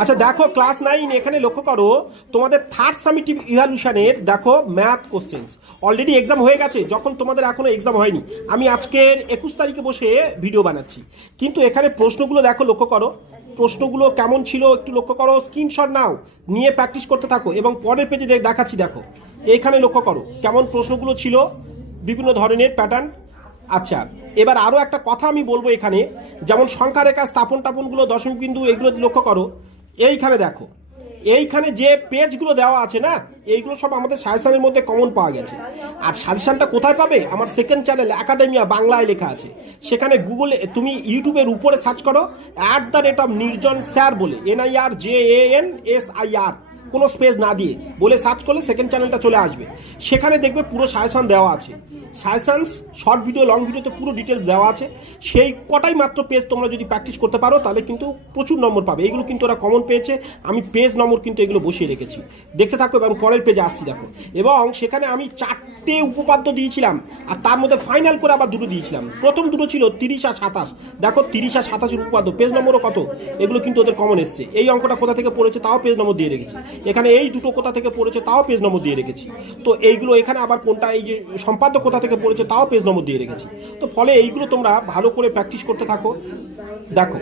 আচ্ছা দেখো ক্লাস 9 এখানে লক্ষ্য করো তোমাদের থার্ড সামিটিভ ইভ্যালুয়েশনের দেখো ম্যাথ কোশ্চেন্স অলরেডি এক্সাম হয়ে গেছে, যখন তোমাদের এখনো এক্সাম হয়নি। আমি আজকের 21 তারিখে বসে ভিডিও বানাচ্ছি, কিন্তু এখানে প্রশ্নগুলো দেখো, লক্ষ্য করো প্রশ্নগুলো কেমন ছিল একটু লক্ষ্য করো, স্ক্রিনশট নাও, নিয়ে প্র্যাকটিস করতে থাকো এবং পরের পেজে দেখাচ্ছি। দেখো এইখানে লক্ষ্য করো কেমন প্রশ্নগুলো ছিল, বিভিন্ন ধরনের প্যাটার্ন। আচ্ছা এবার আরও একটা কথা আমি বলবো, এখানে যেমন সংখ্যা রেখা স্থাপন টাপনগুলো দশমিক বিন্দু এগুলো লক্ষ্য করো। এইখানে দেখো, এইখানে যে পেজগুলো দেওয়া আছে না, এইগুলো সব আমাদের সাজেশনের মধ্যে কমন পাওয়া গেছে। আর সাজেশনটা কোথায় পাবে? আমার সেকেন্ড চ্যানেল একাডেমিয়া বাংলায় লেখা আছে। সেখানে গুগলে তুমি ইউটিউবের উপরে সার্চ করো @নির্জন স্যার বলে, NIRJANSIR, কোনো স্পেস না দিয়ে বলে সার্চ করলে সেকেন্ড চ্যানেলটা চলে আসবে। সেখানে দেখবে পুরো সাজেশন দেওয়া আছে, সাজেশনস শর্ট ভিডিও লং ভিডিওতে পুরো ডিটেলস দেওয়া আছে। সেই কটাই মাত্র পেজ তোমরা যদি প্র্যাকটিস করতে পারো তাহলে কিন্তু প্রচুর নম্বর পাবে। এইগুলো কিন্তু ওরা কমন পেয়েছে, আমি পেজ নম্বর কিন্তু এগুলো বসিয়ে রেখেছি, দেখতে থাকো এবং পরের পেজে আসছি দেখো। এবং সেখানে আমি 4টে উপপাদ্য দিয়েছিলাম, আর তার মধ্যে ফাইনাল করে আবার দুটো দিয়েছিলাম। প্রথম দুটো ছিল 30 আর 27, দেখো 30 আর 27 উপপাদ্য পেজ নম্বরও কত, এগুলো কিন্তু ওদের কমন এসছে। এই অঙ্কটা কোথা থেকে পড়েছে তাও পেজ নম্বর দিয়ে রেখেছি, এখানে এই দুটো কোথা থেকে পড়েছে তাও পেজ নম্বর দিয়ে রেখেছি। তো এইগুলো এখানে আবার কোনটা, এই যে সম্পাদ্য কোথা থেকে পড়েছে তাও পেজ নম্বর দিয়ে রেখেছি। তো ফলে এইগুলো তোমরা ভালো করে প্র্যাকটিস করতে থাকো, দেখো।